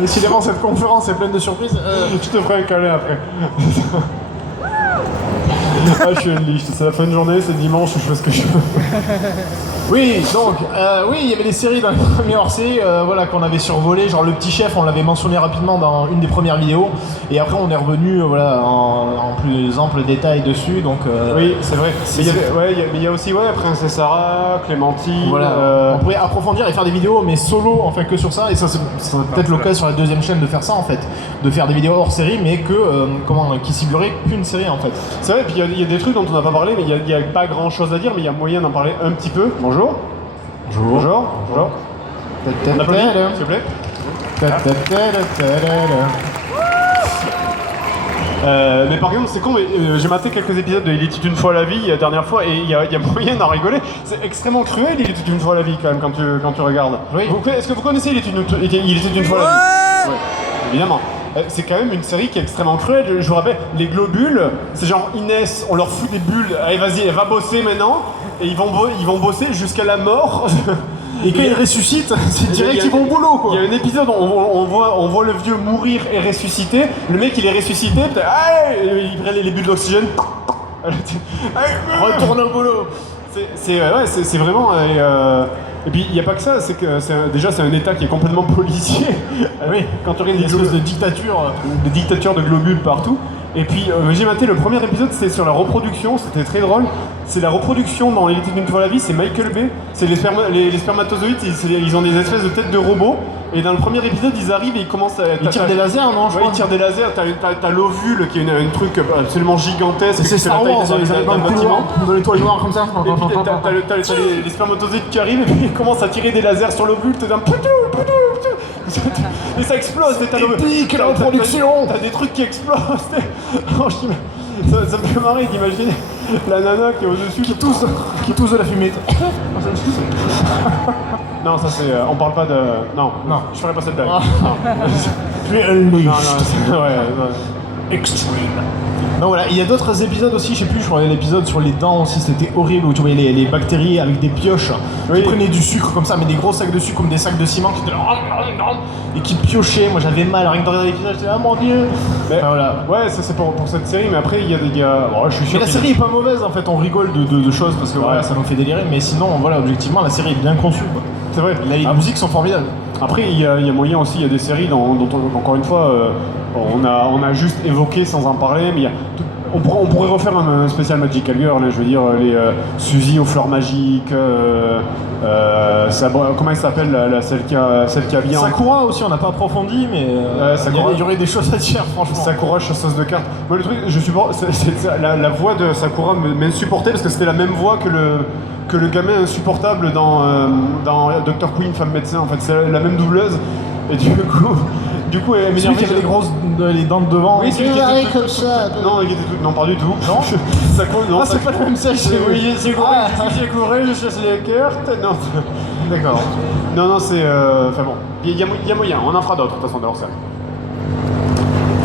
Décidément, cette conférence est pleine de surprises. Je te ferai un câlin après. Ah, je suis un liche, c'est la fin de journée, c'est dimanche, je fais ce que je veux. Oui, donc, oui, il y avait des séries dans les premiers hors-série voilà, qu'on avait survolé, genre Le Petit Chef, on l'avait mentionné rapidement dans une des premières vidéos, et après on est revenu voilà, en plus ample détail dessus, donc... oui, c'est vrai. Mais il y a aussi Princesse Sarah, Clémentine... Voilà, on pourrait approfondir et faire des vidéos, mais solo, enfin que sur ça, et ça c'est peut-être l'occasion sur la deuxième chaîne de faire ça en fait, de faire des vidéos hors-série, mais que, qui cibleraient qu'une série en fait. C'est vrai, puis il y a des trucs dont on n'a pas parlé, mais il n'y a pas grand-chose à dire, mais il y a moyen d'en parler un petit peu. Bonjour. Bonjour. On applaudit, s'il vous plaît. Mais par contre, c'est con, mais j'ai maté quelques épisodes de Il était une fois la vie la dernière fois, et il y a moyen d'en rigoler. C'est extrêmement cruel, Il était une fois la vie, quand même, quand tu regardes. Oui. Est-ce que vous connaissez Il était une fois la vie? Ouais, évidemment. C'est quand même une série qui est extrêmement cruelle. Je vous rappelle, les globules, c'est genre Inès, on leur fout des bulles, allez vas-y, elle va bosser maintenant, et ils vont bosser jusqu'à la mort. Et quand ils ressuscitent, c'est direct qu'ils vont au boulot quoi. Il y a un épisode où on voit le vieux mourir et ressusciter, le mec il est ressuscité, il prend les bulles d'oxygène. Retourne au boulot. C'est vraiment... et puis il n'y a pas que ça, c'est que déjà c'est un état qui est complètement policier. Oui, quand tu regardes une espèce de dictature. Des dictatures de globules partout. Et puis j'ai maté le premier épisode, c'était sur la reproduction, c'était très drôle. C'est la reproduction dans Il était une fois la vie, c'est Michael Bay. C'est les spermatozoïdes, ils ont des espèces de têtes de robots. Et dans le premier épisode, ils arrivent et ils commencent à... Ils tirent des lasers, non? Ouais, ils tirent des lasers, t'as l'ovule qui est un truc absolument gigantesque. C'est Star Wars, dans le bâtiment, dans l'étoile noire comme ça. Et puis t'as les spermatozoïdes qui arrivent et puis ils commencent à tirer des lasers sur l'ovule, t'es dans... Et ça explose, Épique la reproduction. T'as des trucs qui explosent. Ça me fait marrer d'imaginer la nana qui est au-dessus qui tousse de la fumée. Non, ça c'est... on parle pas de... Non, je ferai pas cette blague. Extreme. Donc voilà, il y a d'autres épisodes aussi, je sais plus, je crois l'épisode sur les dents aussi, c'était horrible, où tu voyais les bactéries avec des pioches qui prenaient du sucre comme ça, mais des gros sacs de sucre comme des sacs de ciment qui étaient là, et qui piochaient. Moi j'avais mal, rien que de regarder l'épisode, j'étais ah mon dieu. Mais, enfin, voilà. Ouais, ça c'est pour cette série, mais après il y a des gars... Bon, je suis sûr mais la série est pas mauvaise en fait, on rigole de choses parce que voilà, ça nous fait délirer, mais sinon voilà, objectivement la série est bien conçue quoi. C'est vrai. Les musiques sont formidables. Après il y a moyen aussi, il y a des séries dont encore une fois on a juste évoqué sans en parler, mais on pourrait refaire un spécial Magical Girl, je veux dire les Suzy aux fleurs magiques, comment elle s'appelle celle qui a bien... Sakura aussi, on n'a pas approfondi, mais il y aurait des choses à dire franchement. Sakura chasseuse de cartes. Moi le truc, la voix de Sakura m'insupportait parce que c'était la même voix que le gamin insupportable dans Dr. Queen, femme médecin, en fait, c'est la même doubleuse. Et du coup, elle m'énervait. Celui qui avait les grosses les dents de devant. Oui, celui qui était comme ça. Non, pas du tout. Non. Non, c'est pas le même sexe. Oui, j'ai couru, je chasse les cartes. Non. D'accord. Non, c'est... Enfin bon, il y a moyen, on en fera d'autres, de toute façon, dehors ça.